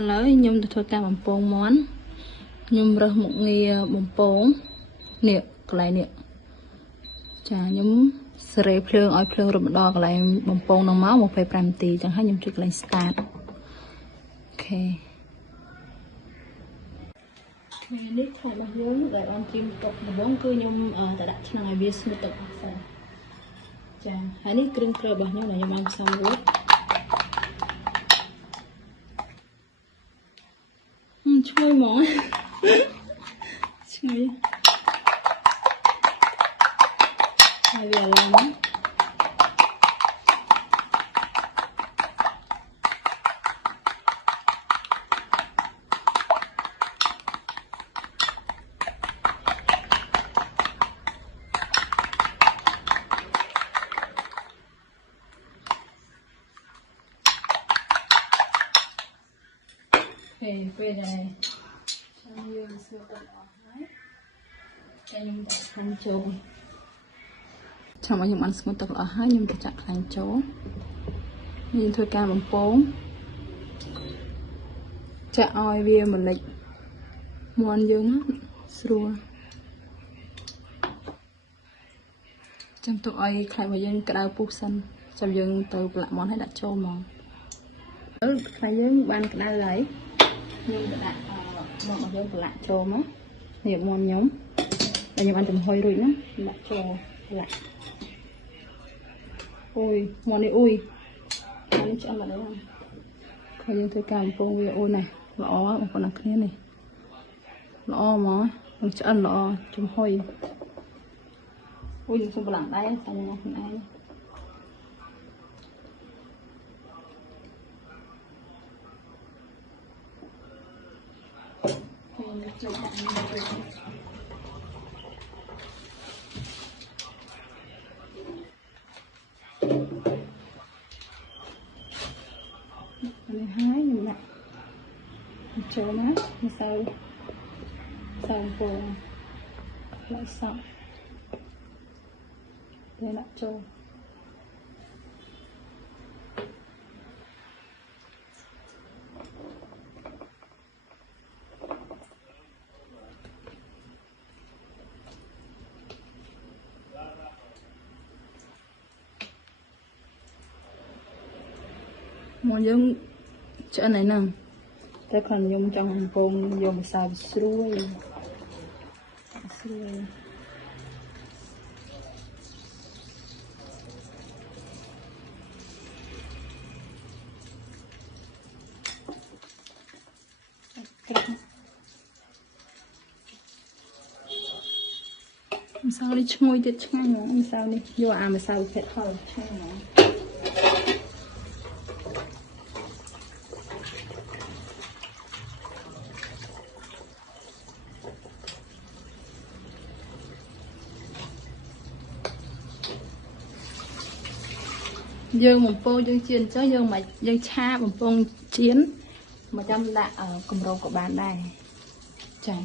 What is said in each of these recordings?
Lời nhung từ thôi ca bằng pông món nhung rơ một nghề bằng pông nè lại nè chà nhung sợi phơi ở phơi rồi đo lại bằng pông nó máu một phải làm tì chẳng hay nhung trực lại start okនេះខែរបស់យើងដែលបានត្រៀមទុកដំបូងគឺខ្ញុំតែដាក់ឆ្នាំងឲ្យវាស្ងួតទឹកអស់សិនចាហើយនេះគ្រឿងផ្សំរបស់ខ្ញុំដែលខ្ញុំបានផ្សំរួចឈ្ងុយហ្មងឈ្ងុយហើយវាឡើងពេលដែលចាំយើងស្ងួតទឹកអស់ហើយតែខ្ញុំដាក់ខ្លាញ់ចូលចាំឲ្យខ្ញុំបានស្ងួតទឹកអស់ហើយខ្ញុំទៅចាក់ខ្លាញ់ចូលយើងធ្វើការបំពងចាក់ឲ្យវាម្លេចមាន់យើងស្រួលចាំទុកឲ្យខ្លាញ់របស់យើងក្តៅពុះសិនចាំយើងទៅប្រឡាក់មាន់ឲ្យដាក់ចូលហ្មងខ្លាញ់យើងបានក្តៅហើយខ្ញុំទៅដាក់មកឲ្យយើងប្រឡាក់ចូលមកនេះមាន់ខ្ញុំតែខ្ញុំបានចំហុយរួចណាដាក់ចូលប្រឡាក់អូយមាន់នេះអូយមាន់នេះឆ្អិនមកដល់ហើយយើងធ្វើការបំពងវាអូយណាស់ល្អបងប្អូនអ្នកគ្នានេះល្អហ្មងនឹងឆ្អិនល្អចំហុយអូយយើងសុំប្រឡាក់ដែរតែខ្ញុំខ្លួនឯងចូលដាក់នេះទៅនេះហើយខ្ញុំដាក់ចូលណាម្សៅពងlại xong đểដាក់ចូលមកយើងឆ្អិនហើយហ្នឹងតែគាត់ខ្ញុំចង់បំពងយកម្សៅស្រួយម្សៅនេះឈ្ងុយទៀតឆ្ងាញ់ហ្មងម្សៅនេះយកម្សៅភេទផលឆ្ងាញ់ហ្មងយើងបំពងយើងជៀនអញ្ចឹងយើងមិនយើងឆាបំពងជៀនមកចាំដាក់កម្រងក៏បានដែរចា៎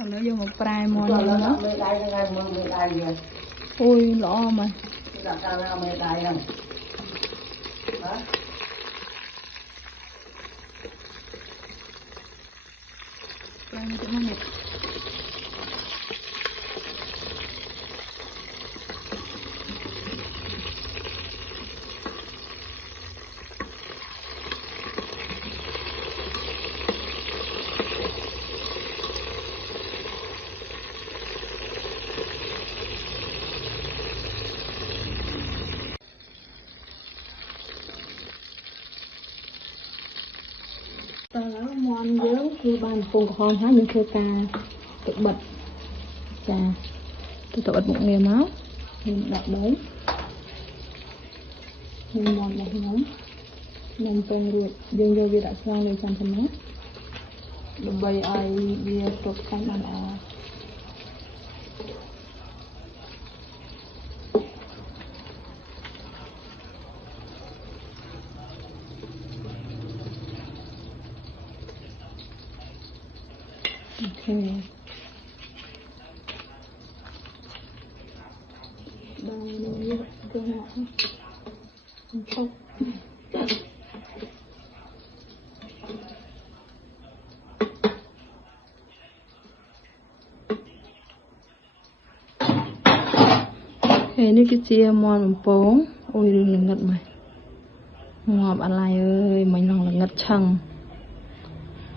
ឥឡូវយើងមកប្រែមាន់យើងណាមេដៃហ្នឹងមើលមេដៃយើងអូយល្អមកដាក់តាមមេដៃហ្នឹងបាទប្រែមកទៅនេះតើមាន់យើងគឺបានកំពុងក្រហមហើយយើងធ្វើការទៅបិទចាទៅបិទមុខងារមកខ្ញុំដាក់ដីខ្ញុំមាន់របស់ខ្ញុំពងរួចយើងយកវាដាក់ស្ងោរលើចាំប៉ុណ្ណាដើម្បីឲ្យវាគ្រប់ខាងបានល្អ Okay. Thế này cái chia mòn một bố. Ôi đừng ngật mày. Ngọt bạn lại ơi, mình lòng là ngật chăng.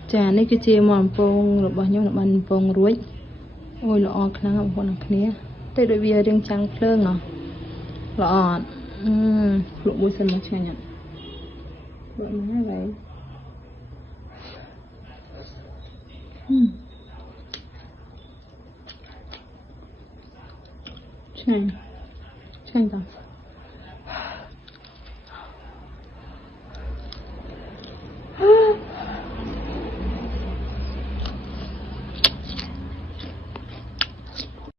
Chà này cái chia mòn bông rồi bao nhiêu là bàn bông ruột. Ôi lọ khăn ngậm con kia. Tại đôi bia riêng trắng phơn à. Lọ. Lọ bôi sân mà chả nhận. Lọ má vậy. Chà.